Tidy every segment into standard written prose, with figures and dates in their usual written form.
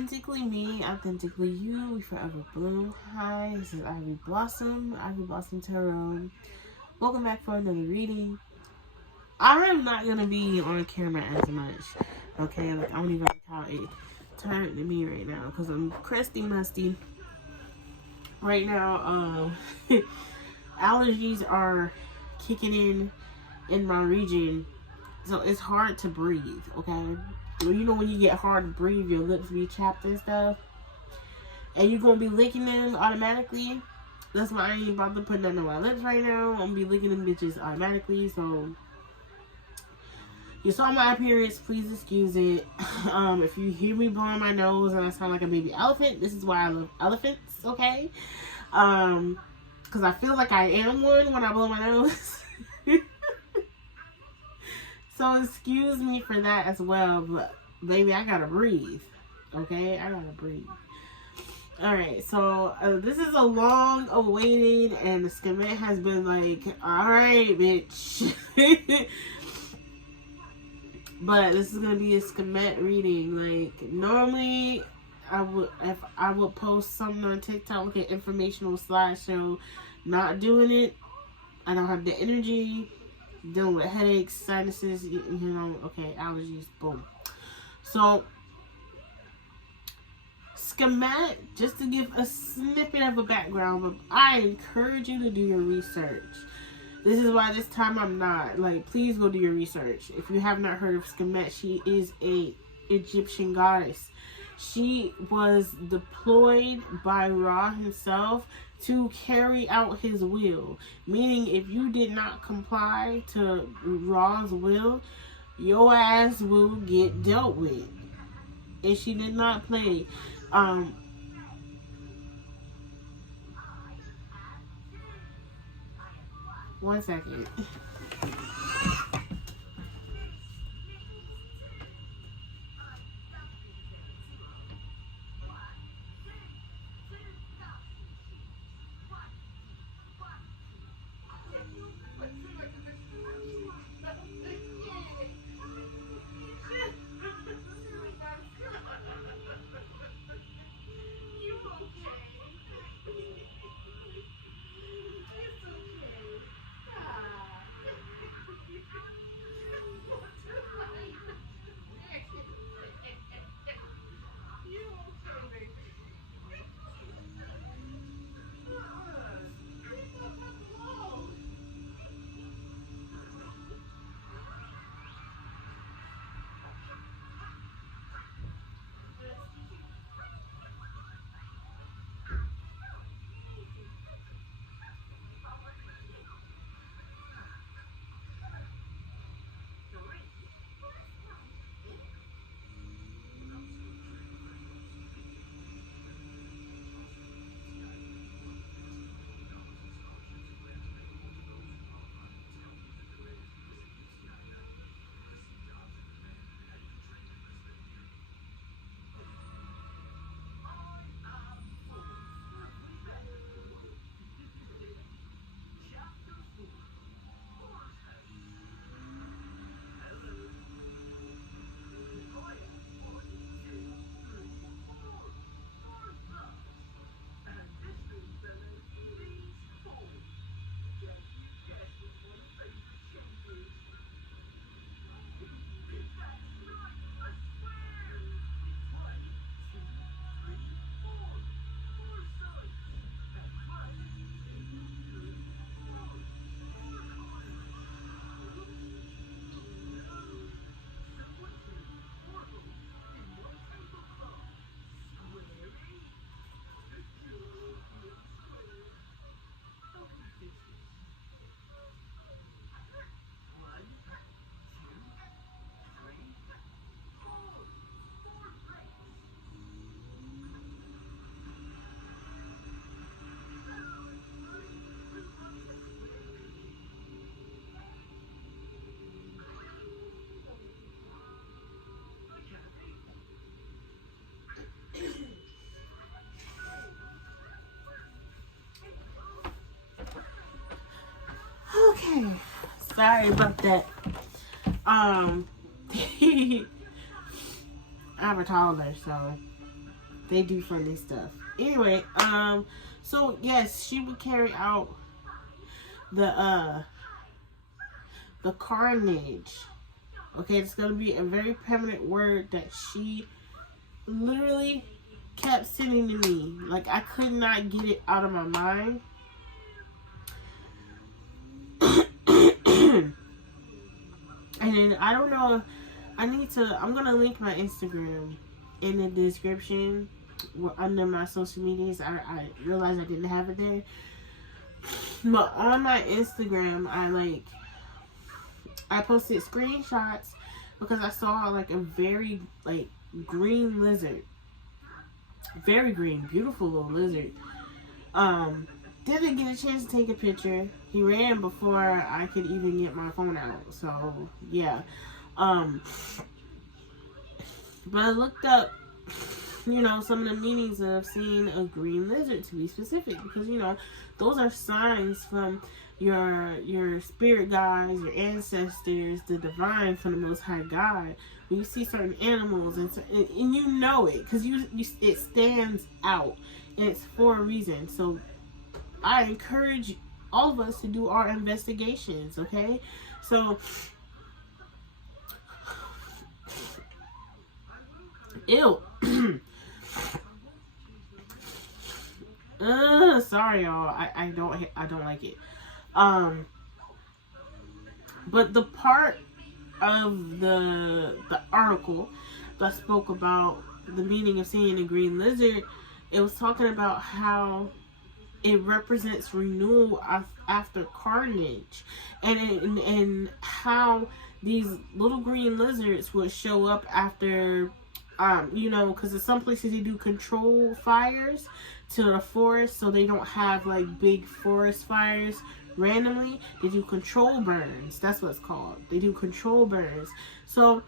Authentically me, authentically you, we forever bloom. Hi, this is Ivyblossum Tarot. Welcome back for another reading. I'm not gonna be on camera as much, okay? Like, I don't even like how it turned to me right now because I'm crusty musty. Right now, allergies are kicking in my region, so it's hard to breathe, okay? You know when you get hard to breathe, your lips be chapped and stuff, and you're gonna be licking them automatically. That's why I ain't about to put nothing on my lips right now. I'm gonna be licking them bitches automatically. So you saw my appearance, please excuse it. If you hear me blowing my nose and I sound like a baby elephant, this is why I love elephants, okay? Because I feel like I am one when I blow my nose. So excuse me for that as well, but baby, I gotta breathe, okay? I gotta breathe. Alright, so this is a long awaited, and the Sekhmet has been like, alright, bitch. But this is gonna be a Sekhmet reading. Like, normally if I would post something on TikTok like an informational slideshow. Not doing it. I don't have the energy. Dealing with headaches, sinuses, you know, okay, allergies, boom. So Sekhmet, just to give a snippet of a background, but I encourage you to do your research. This is why this time I'm not. Like, please go do your research. If you have not heard of Sekhmet, she is a Egyptian goddess. She was deployed by Ra himself to carry out his will. Meaning, if you did not comply to Ra's will, your ass will get dealt with. And she did not play. One second. Okay, sorry about that. I have a toddler, so They do funny stuff. Anyway, so yes, she would carry out the carnage. Okay, it's gonna be a very permanent word that she literally kept sending to me. Like, I could not get it out of my mind. And I don't know, I'm gonna link my Instagram in the description under my social medias. I realized I didn't have it there. But on my Instagram, I posted screenshots because I saw like a very like green lizard. Very green, beautiful little lizard. Didn't get a chance to take a picture. He ran before I could even get my phone out. So yeah. But I looked up, some of the meanings of seeing a green lizard, to be specific, because those are signs from your spirit guides, your ancestors, the divine, from the Most High God. When you see certain animals and you know it, because it stands out, and it's for a reason. So I encourage all of us to do our investigations. Okay, so ew. Sorry, y'all. I don't like it. But the part of the article that spoke about the meaning of seeing a green lizard, it was talking about how it represents renewal after carnage, and how these little green lizards would show up after, because in some places they do control fires to the forest, so they don't have like big forest fires randomly. They do control burns. That's what it's called. They do control burns. So,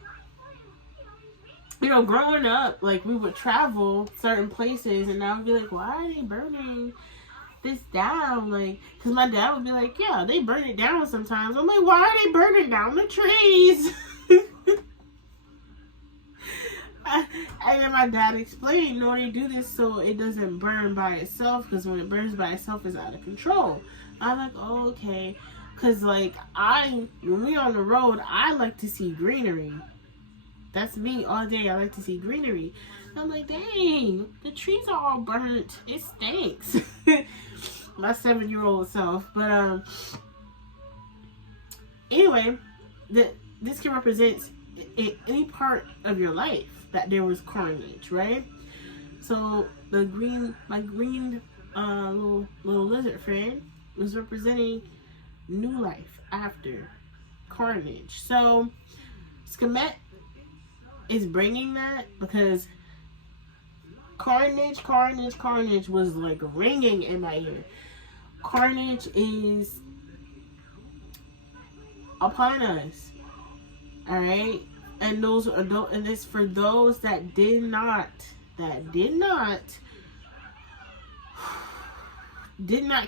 growing up, like, we would travel certain places, and I would be like, why are they burning this down? Like, because my dad would be like, yeah, they burn it down sometimes. I'm like, why are they burning down the trees? And then my dad explained, no, they do this so it doesn't burn by itself, because when it burns by itself, it's out of control. I'm like, oh, okay. Because, like, when we on the road, I like to see greenery. That's me all day. I like to see greenery. And I'm like, dang, the trees are all burnt. It stinks. My 7-year-old self. But, anyway, this can represent any part of your life that there was carnage, right? So my green little lizard friend was representing new life after carnage. So Sekhmet is bringing that because carnage was like ringing in my ear. Carnage is upon us, all right? And and it's for those that did not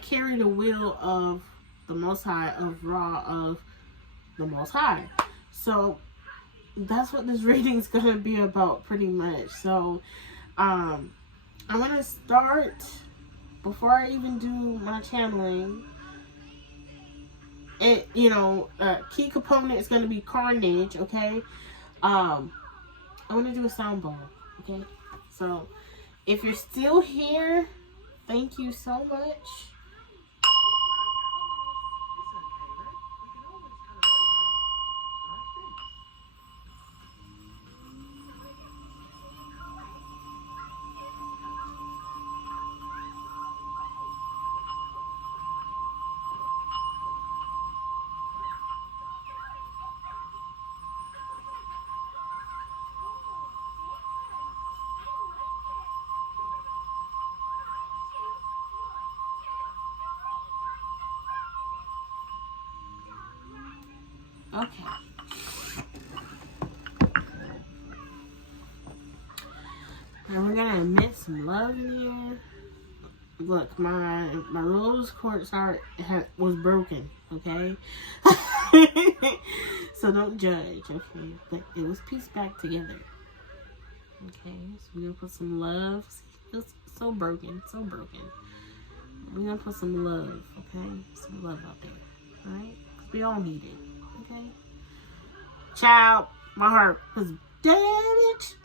carry the will of the Most High, of Ra, of the Most High. So that's what this reading is gonna be about, pretty much. So I'm gonna start, before I even do my channeling. And key component is gonna be carnage. Okay. I want to do a sound bowl, okay? So, if you're still here, thank you so much. Okay. And we're gonna admit some love in here. Look, my rose quartz heart was broken, okay? So don't judge, okay? But it was pieced back together, Okay, so we're gonna put some love. It's so broken, so broken. We're gonna put some love, okay? Some love out there, alright? Because we all need it, okay? Child, my heart was damaged.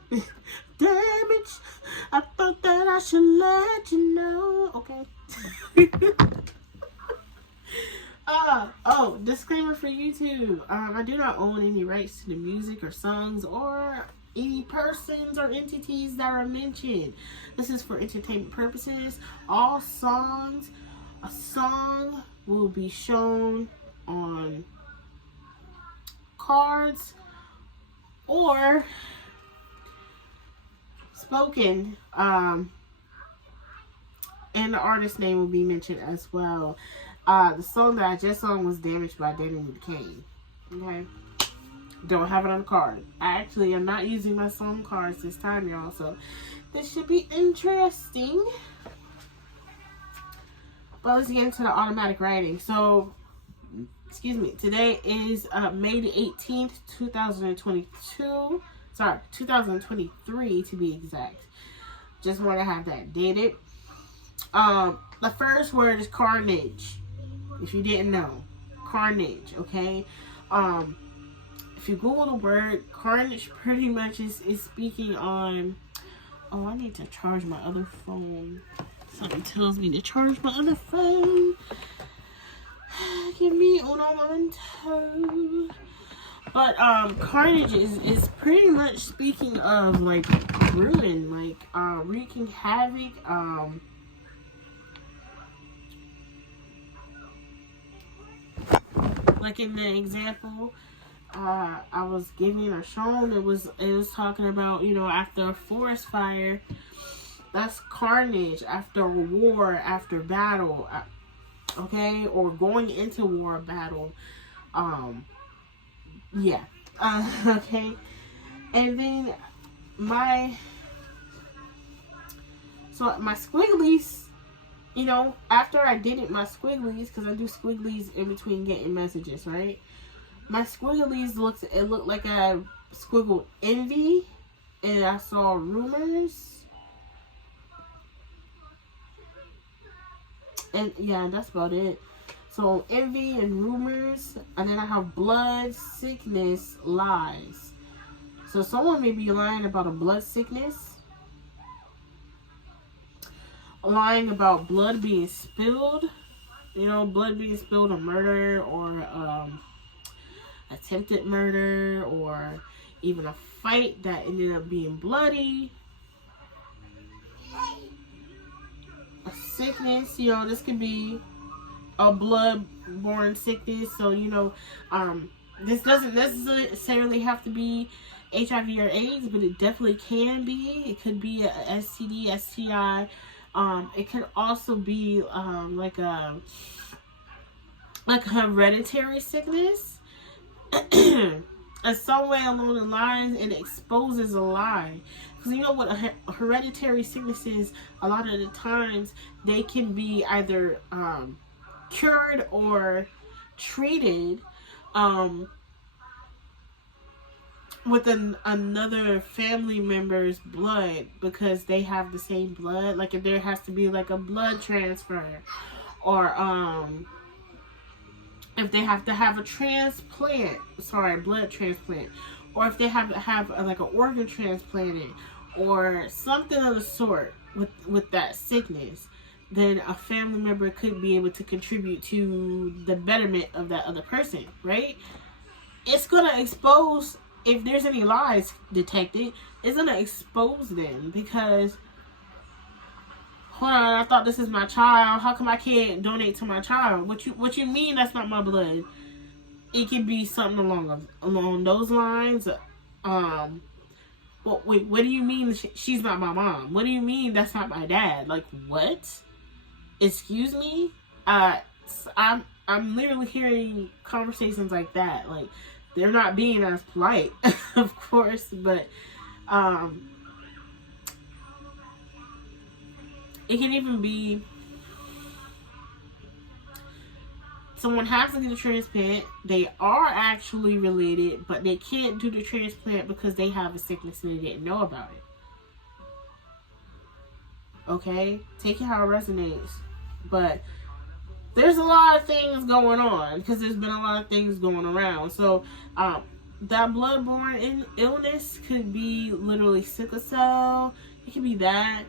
Damaged. I thought that I should let you know, okay? Oh, disclaimer for YouTube. I do not own any rights to the music or songs or any persons or entities that are mentioned. This is for entertainment purposes. A song will be shown on cards or spoken, and the artist name will be mentioned as well. The song that I just sung was Damaged by Danny Kane. Okay? Don't have it on the card. I actually am not using my song cards this time, y'all, so this should be interesting. But let's get into the automatic writing. So, excuse me, today is May the 18th, 2022. Sorry, 2023 to be exact. Just want to have that dated. The first word is Carnage. If you didn't know, Carnage, okay? If you Google the word, Carnage pretty much is speaking on... Oh, I need to charge my other phone. Something tells me to charge my other phone. Give me un momento. But Carnage is pretty much speaking of like ruin, like wreaking havoc, like in the example I was giving or shown, it was talking about, you know, after a forest fire, that's carnage. After a war, after battle, okay, or going into war or battle, yeah, okay. And then my squigglies, you know, after I did it, my squigglies, because I do squigglies in between getting messages, right? My squigglies looked like I squiggled envy, and I saw rumors, and yeah, that's about it. So envy and rumors, and then I have blood, sickness, lies. So someone may be lying about a blood sickness, lying about blood being spilled, you know, blood being spilled, a murder, or attempted murder, or even a fight that ended up being bloody. A sickness, you know, this could be a blood-borne sickness. So, you know, this doesn't necessarily have to be HIV or AIDS, but it definitely can be. It could be a STD, STI. It could also be like a hereditary sickness. And some way along the lines, it exposes a lie. Because you know what a hereditary sickness is, a lot of the times they can be either cured or treated with another family member's blood, because they have the same blood. Like if there has to be like a blood transfer, or if they have to have a blood transplant, or if they have to have like an organ transplanted, or something of the sort with that sickness, then a family member could be able to contribute to the betterment of that other person, right? It's gonna expose, if there's any lies detected, it's gonna expose them, because hold on, I thought this is my child. How come I can't donate to my child? What you mean that's not my blood? It could be something along those lines. Well, wait, what do you mean she's not my mom? What do you mean that's not my dad? Like, what? Excuse me? I'm literally hearing conversations like that. Like, they're not being as polite, of course, but it can even be someone has to do the transplant. They are actually related, but they can't do the transplant because they have a sickness and they didn't know about it. Okay? Take it how it resonates. But there's a lot of things going on because there's been a lot of things going around. So, that bloodborne illness could be literally sickle cell. It could be that.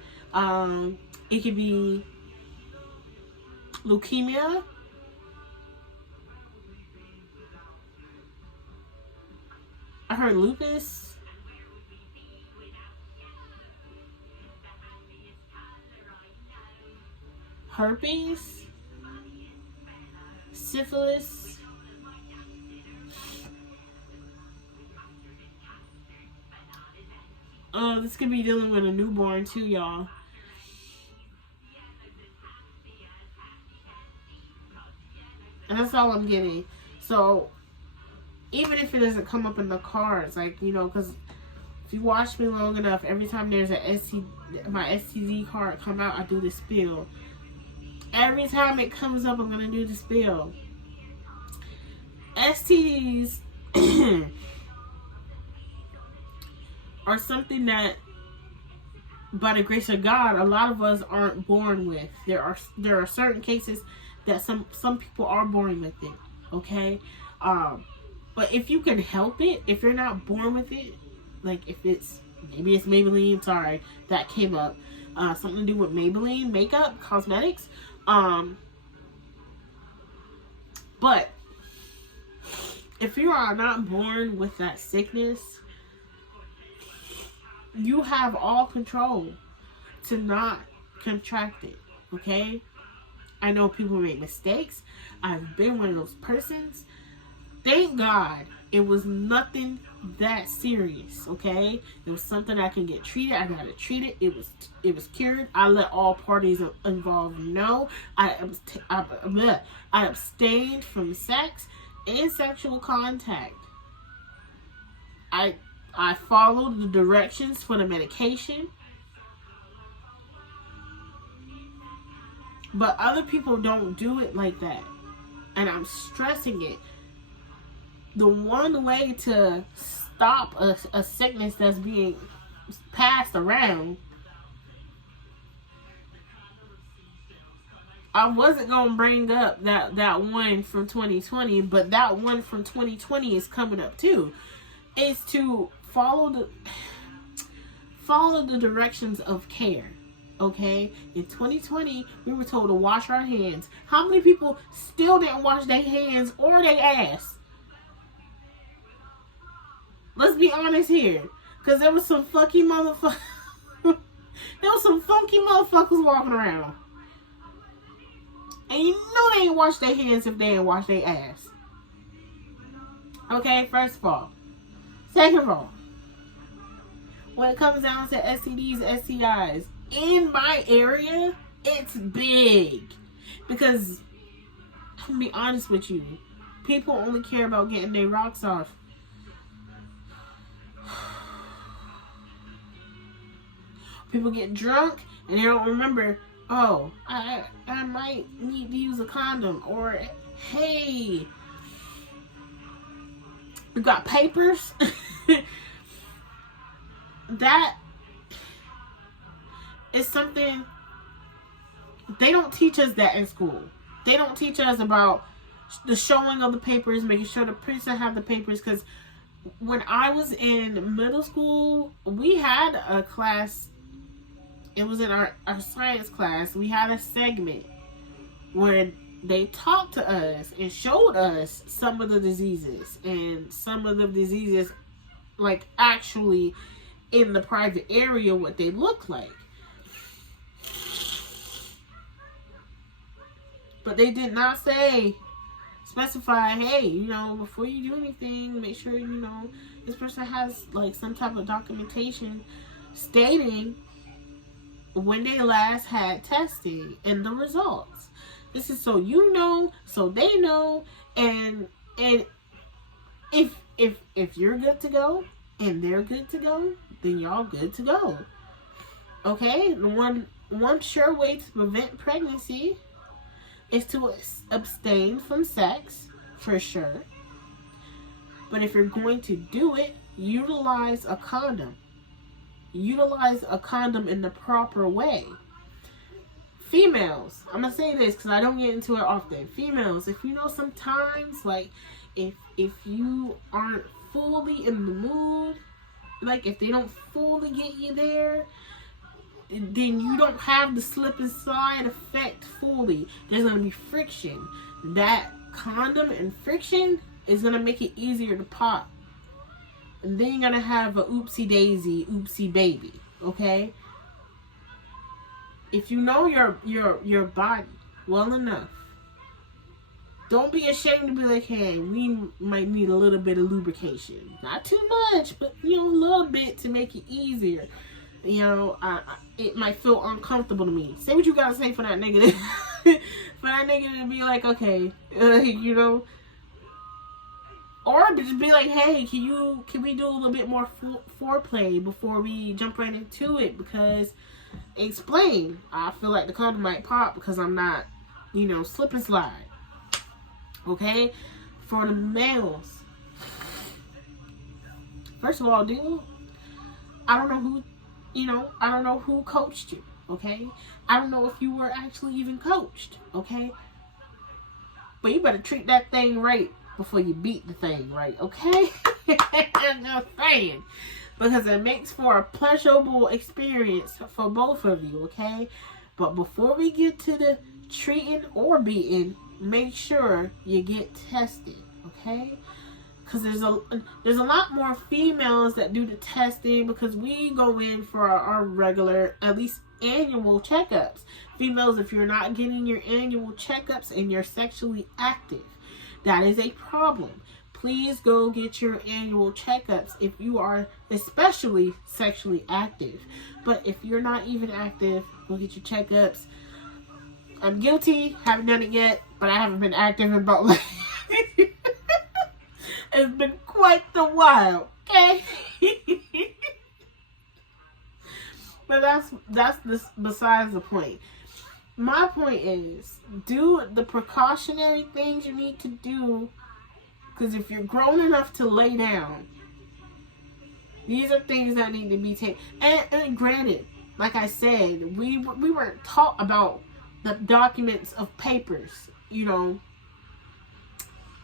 It could be leukemia. I heard lupus. Herpes. Syphilis. This could be dealing with a newborn too, y'all. And that's all I'm getting. So, even if it doesn't come up in the cards, like, you know, because if you watch me long enough, every time there's my STD card come out, I do the spiel. Every time it comes up, I'm going to do the spiel. STDs are something that, by the grace of God, a lot of us aren't born with. There are certain cases that some people are born with it, okay? But if you can help it, if you're not born with it, like if maybe it's Maybelline, sorry, that came up, something to do with Maybelline, makeup, cosmetics, but if you are not born with that sickness, you have all control to not contract it, okay? I know people make mistakes. I've been one of those persons. Thank God it was nothing that serious, okay? It was something I can get treated. I got it treated. It was cured. I let all parties involved know. I abstained from sex and sexual contact. I followed the directions for the medication. But other people don't do it like that. And I'm stressing it. The one way to stop a sickness that's being passed around, I wasn't going to bring up that one from 2020, but that one from 2020 is coming up too. Is to follow the directions of care. Okay, in 2020, we were told to wash our hands. How many people still didn't wash their hands or their ass? Let's be honest here, because there was some funky motherfuckers. There was some funky motherfuckers walking around, and you know they ain't wash their hands if they ain't wash their ass. Okay, first of all. Second of all, when it comes down to STDs, STIs, in my area, it's big. Because, I'm going to be honest with you, people only care about getting their rocks off. People get drunk and they don't remember, oh, I might need to use a condom. Or, hey, you got papers? That is something they don't teach us that in school. They don't teach us about the showing of the papers, making sure the person have the papers. Because when I was in middle school, we had a class. It was in our science class. We had a segment where they talked to us and showed us some of the diseases, and some of the diseases, like, actually in the private area, what they look like. But they did not specify, hey, you know, before you do anything, make sure, you know, this person has, like, some type of documentation stating when they last had testing and the results. This is so you know, so they know, and if you're good to go and they're good to go, then y'all good to go. Okay? One sure way to prevent pregnancy is to abstain from sex, for sure. But if you're going to do it, utilize a condom. Utilize a condom in the proper way. Females, I'm gonna say this because I don't get into it often. Females, if you know, sometimes like if you aren't fully in the mood, like if they don't fully get you there, then you don't have the slip and slide effect fully. There's gonna be friction. That condom and friction is gonna make it easier to pop. And then you're gonna have a oopsie daisy, oopsie baby. Okay? If you know your body well enough, don't be ashamed to be like, hey, we might need a little bit of lubrication. Not too much, but a little bit to make it easier. It might feel uncomfortable to me. Say what you gotta say for that nigga. For that nigga to be like, okay, or just be like, hey, can we do a little bit more foreplay before we jump right into it? Because explain, I feel like the condom might pop because I'm not, slip and slide. Okay, for the males, first of all, dude, I don't know who coached you. Okay, I don't know if you were actually even coached. Okay, but you better treat that thing right before you beat the thing right. Okay, I'm just saying, because it makes for a pleasurable experience for both of you. Okay, but before we get to the treating or beating, make sure you get tested. Okay, because there's a lot more females that do the testing, because we go in for our regular, at least annual checkups. Females, if you're not getting your annual checkups and you're sexually active, that is a problem. Please go get your annual checkups if you are especially sexually active. But if you're not even active, go get your checkups. I'm guilty, haven't done it yet, but I haven't been active in about like it's been quite the while, okay? But that's besides the point. My point is, do the precautionary things you need to do, because if you're grown enough to lay down, these are things that need to be taken. And granted, like I said, we weren't taught about the documents of papers,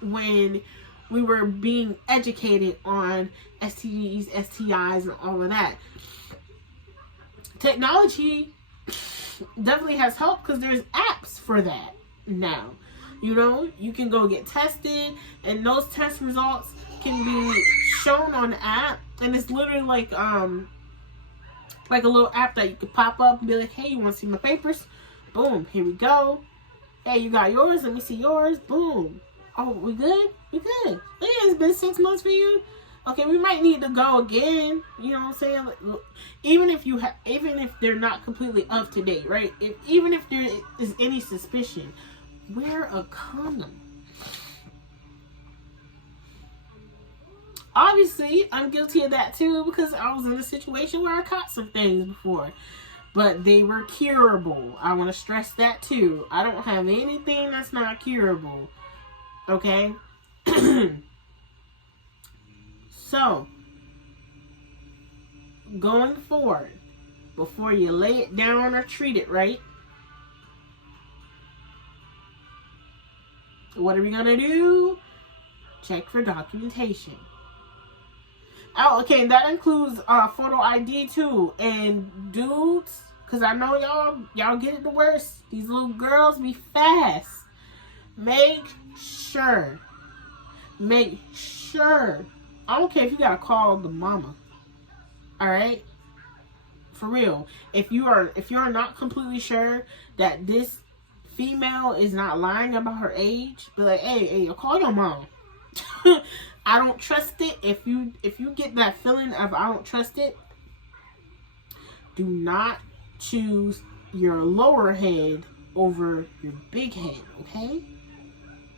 when we were being educated on STDs, STIs, and all of that. Technology definitely has helped, because there's apps for that now. You can go get tested, and those test results can be shown on the app, and it's literally like a little app that you could pop up and be like, hey, you want to see my papers? Boom, here we go. Hey, you got yours? Let me see yours. Boom. Oh, we good? We good. Yeah, it's been 6 months for you. Okay, we might need to go again. You know what I'm saying? Like, even if they're not completely up to date, right? Even if there is any suspicion, wear a condom. Obviously, I'm guilty of that too, because I was in a situation where I caught some things before. But they were curable. I want to stress that too. I don't have anything that's not curable. Okay? So, going forward, before you lay it down or treat it, right? What are we going to do? Check for documentation. Oh, okay, that includes photo ID too. And dudes, because I know y'all get it the worst. These little girls be fast. Make sure. I don't care if you gotta call the mama. Alright? For real. If you are not completely sure that this female is not lying about her age, be like, hey, call your mom. I don't trust it. If you get that feeling of I don't trust it, do not choose your lower head over your big head, okay?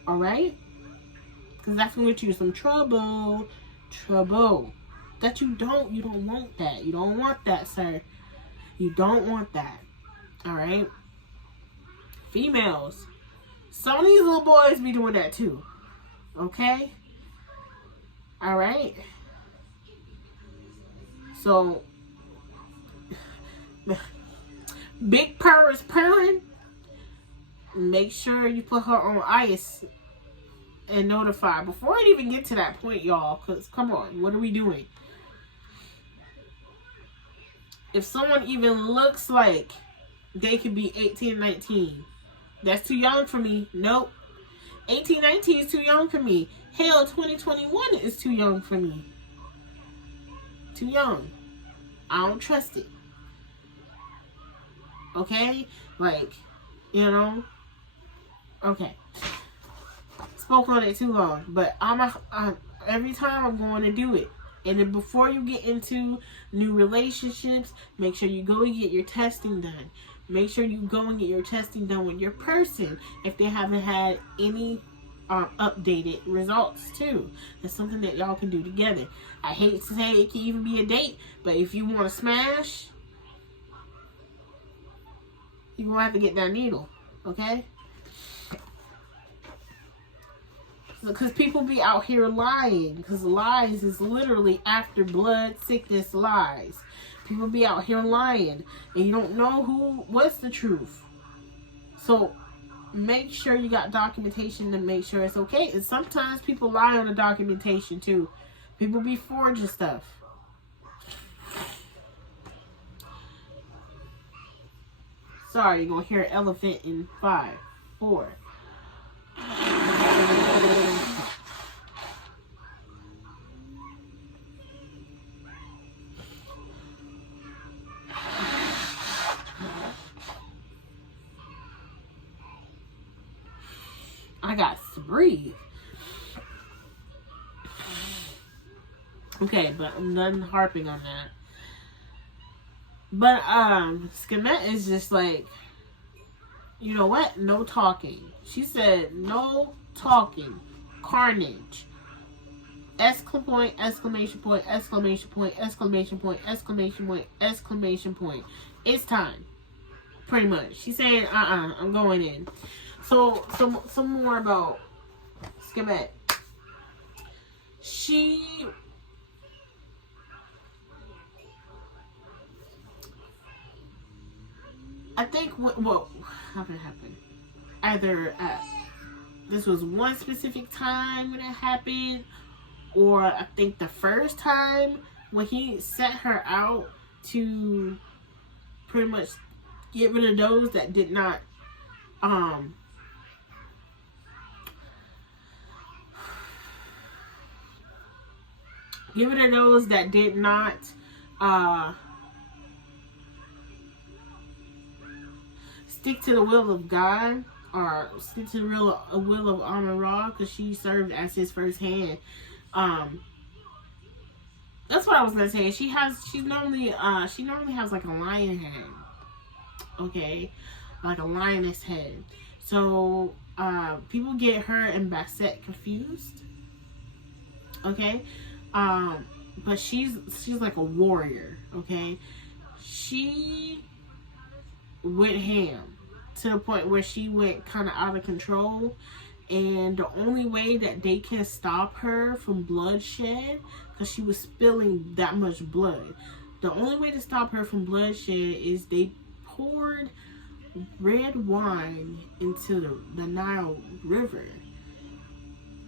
Alright? Because that's going to get you some trouble. That you don't want that. You don't want that, sir. You don't want that. Alright? Females. Some of these little boys be doing that too. Okay? Alright? So, big purr is purring. make sure you put her on ice and notify before I even get to that point, y'all. Because, come on, what are we doing? If someone even looks like they could be 18, 19, that's too young for me. Nope. 18, 19 is too young for me. Hell, 2021 is too young for me. Too young. I don't trust it. Okay? Like, you know? Okay. Spoke on it too long. But every time I'm going to do it. And then before you get into new relationships, make sure you go and get your testing done. Make sure you go and get your testing done with your person if they haven't had any updated results too. That's something that y'all can do together. I hate to say it can even be a date, but if you want to smash, you're going to have to get that needle, okay? Because people be out here lying. Because lies is literally after blood, sickness, lies. People be out here lying. And you don't know what's the truth. So, make sure you got documentation to make sure it's okay. And sometimes people lie on the documentation too. People be forging stuff. Sorry, you're going to hear an elephant in 5, 4. I got to breathe. Okay, but I'm done harping on that. But Sekhmet is just like, you know what? No talking. She said no talking. Carnage. Exclamation point, exclamation point, exclamation point, exclamation point, exclamation point, exclamation point. It's time. Pretty much. She's saying, I'm going in. So, some more about Sekhmet. I think, how did it happen? Either this was one specific time when it happened, or I think the first time when he set her out to pretty much get rid of those that did not, get rid of those that did not, stick to the will of God, or stick to the will of Amon-Ra, because she served as his first hand. That's what I was gonna say. She normally has like a lion head, okay, like a lioness head. So people get her and Basset confused, okay. But she's like a warrior, okay. She went ham to the point where she went kind of out of control, and the only way that they can stop her from bloodshed, because she was spilling that much blood, the only way to stop her from bloodshed is they poured red wine into the Nile River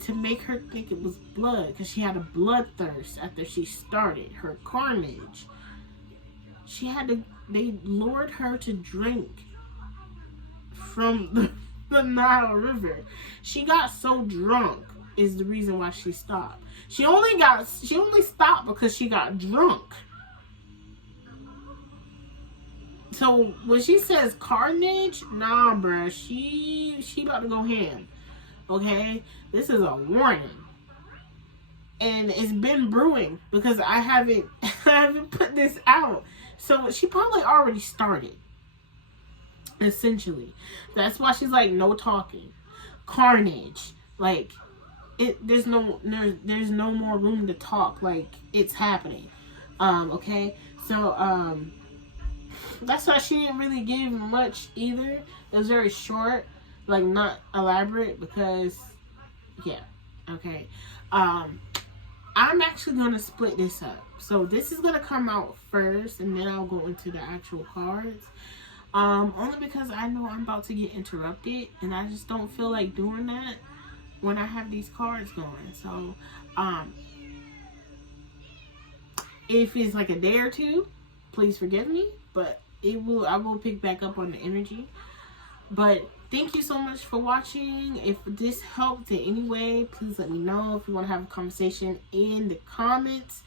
to make her think it was blood, because she had a bloodthirst after she started her carnage. They lured her to drink from the Nile River. She got so drunk is the reason why she stopped. She only stopped because she got drunk. So when she says carnage, nah, bruh, she about to go ham. Okay, this is a warning, and it's been brewing because I haven't put this out. So she probably already started. Essentially, that's why she's like no talking, carnage. Like there's no more room to talk. Like it's happening. Okay, so that's why she didn't really give much either. It was very short, like not elaborate, because yeah, okay. I'm actually gonna split this up. So this is gonna come out first, and then I'll go into the actual cards. Only because I know I'm about to get interrupted, and I just don't feel like doing that when I have these cards going. So, if it's like a day or two, please forgive me, but I will pick back up on the energy. But thank you so much for watching. If this helped in any way, please let me know. If you want to have a conversation in the comments,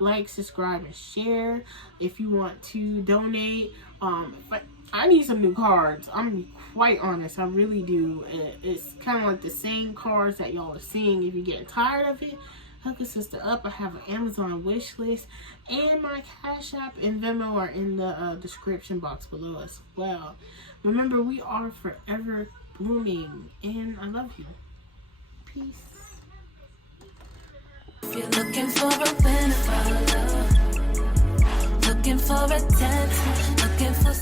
like, subscribe, and share. If you want to donate, I need some new cards. I'm quite honest, I really do. It's kind of like the same cards that y'all are seeing. If you're getting tired of it, hook a sister up. I have an Amazon wish list, and my Cashapp and Venmo are in the description box below as well. Remember, we are forever blooming, and I love you. Peace. If you're looking for a win, follow, looking for attention, looking for